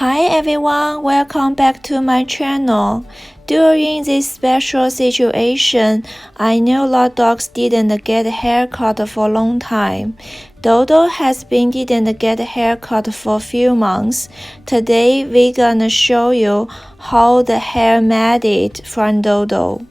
Hi everyone, welcome back to my channel. During this special situation, I know a lot of dogs didn't get a haircut for a long time. Dodo has been didn't get a haircut for a few months. Today we're gonna show you how the hair made from Dodo.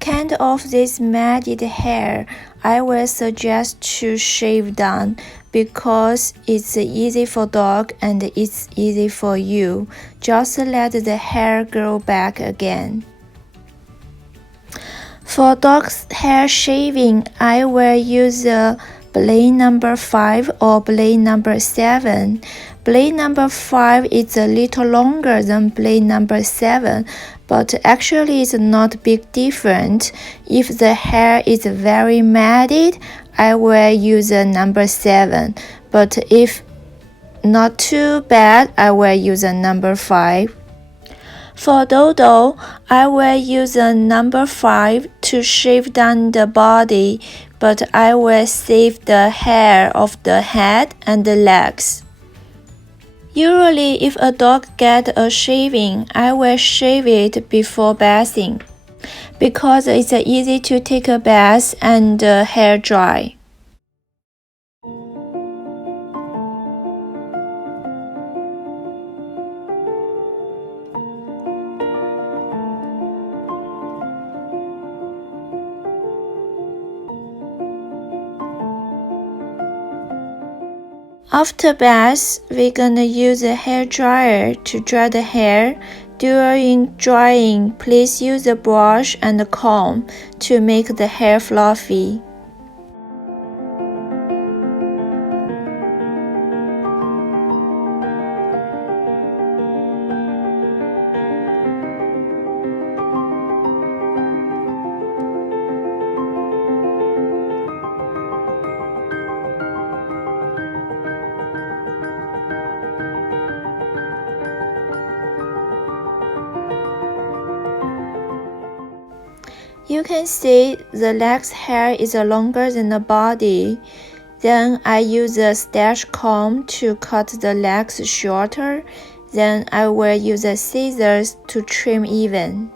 Kind of this matted hair, I will suggest to shave down because it's easy for dog and it's easy for you. Just let the hair grow back again. For dog's hair shaving, I will use blade number 5 or blade number 7. Blade number 5 is a little longer than blade number 7, but actually it's not big difference. If the hair is very matted, I will use a number 7, but if not too bad, I will use a number 5. For Dodo, I will use a number 5 to shave down the body, but I will save the hair of the head and the legs. Usually, if a dog gets a shaving, I will shave it before bathing, because it's easy to take a bath and hair dry. After bath, we're gonna use a hair dryer to dry the hair. During drying, please use a brush and a comb to make the hair fluffy. You can see the leg's hair is longer than the body. Then I use a stash comb to cut the legs shorter. Then I will use the scissors to trim even.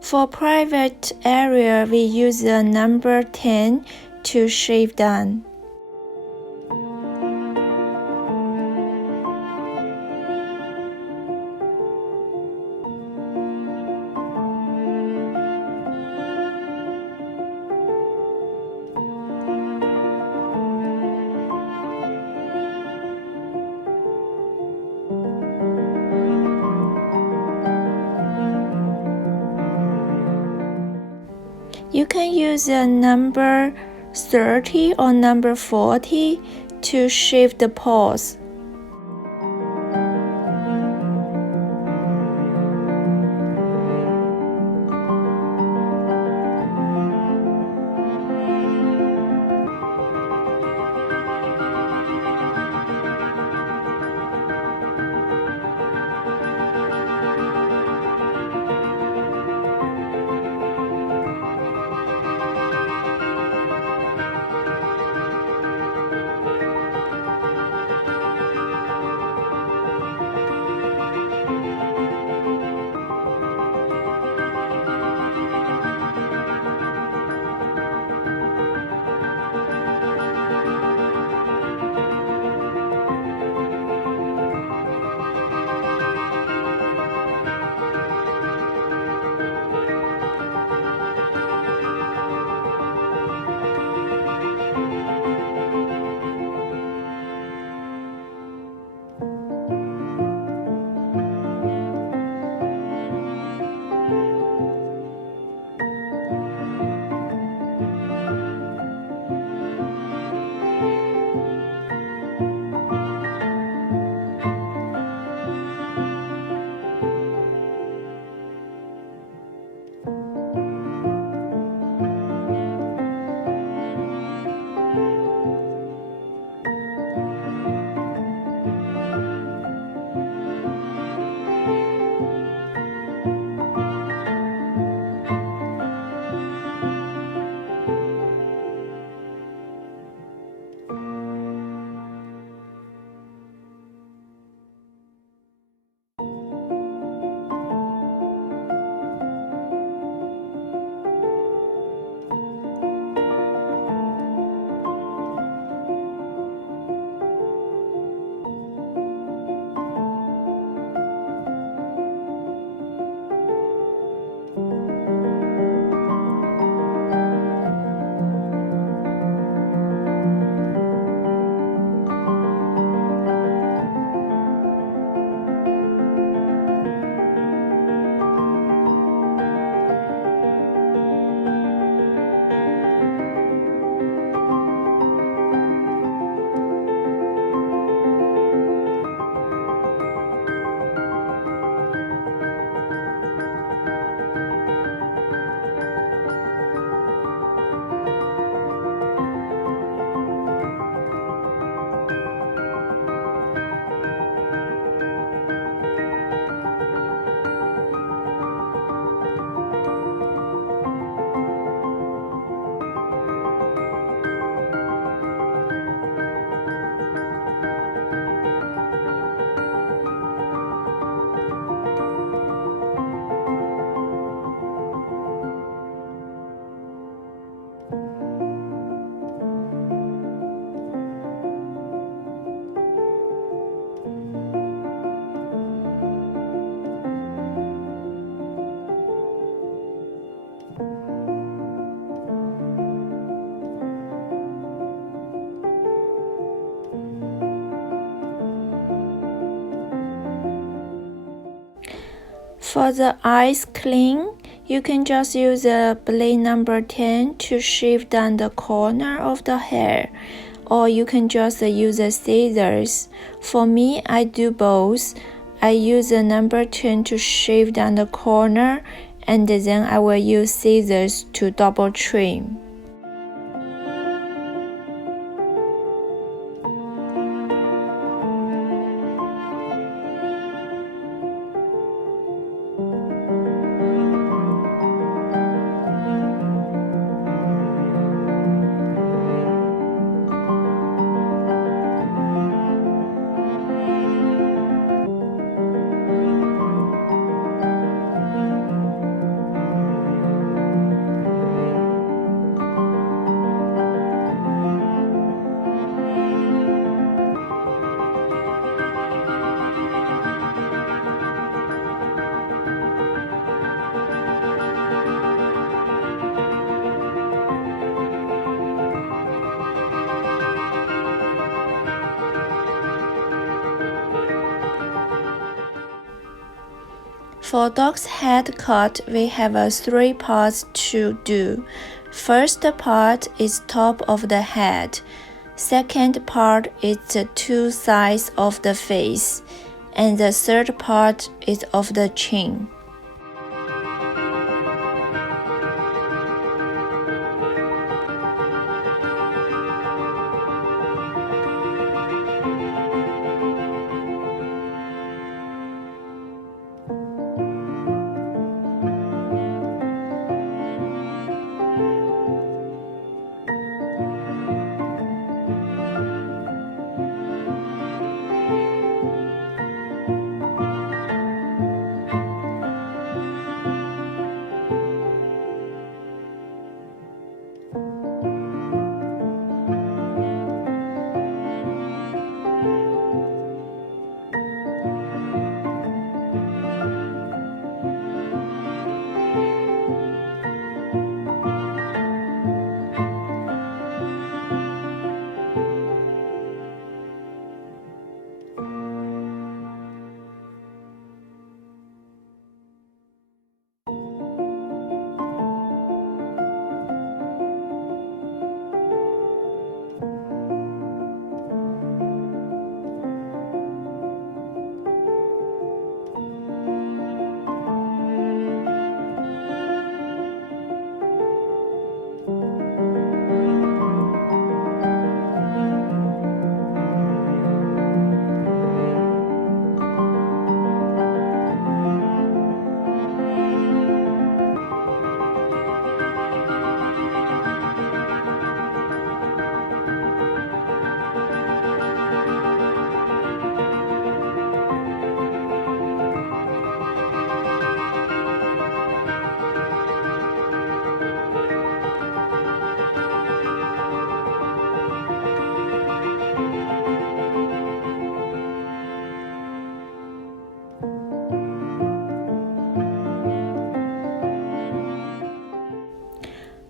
For private area, we use the number 10 to shave down. You can use a number 30 or number 40 to shave the paws. For the eyes clean, you can just use a blade number 10 to shave down the corner of the hair, or you can just use the scissors. For me, I do both. I use the number 10 to shave down the corner, and then I will use scissors to double trim. For dog's head cut, we have 3 parts to do. First part is top of the head. Second part is the 2 sides of the face. And the third part is of the chin.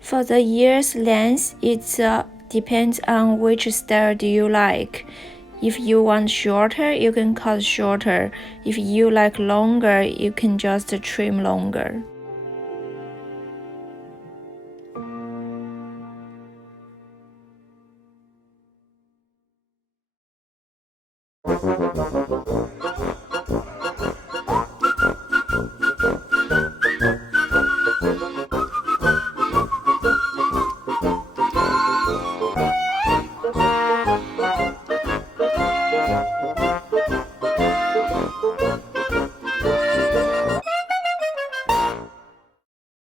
For the ear's length, it depends on which style do you like. If you want shorter, you can cut shorter. If you like longer, you can just trim longer.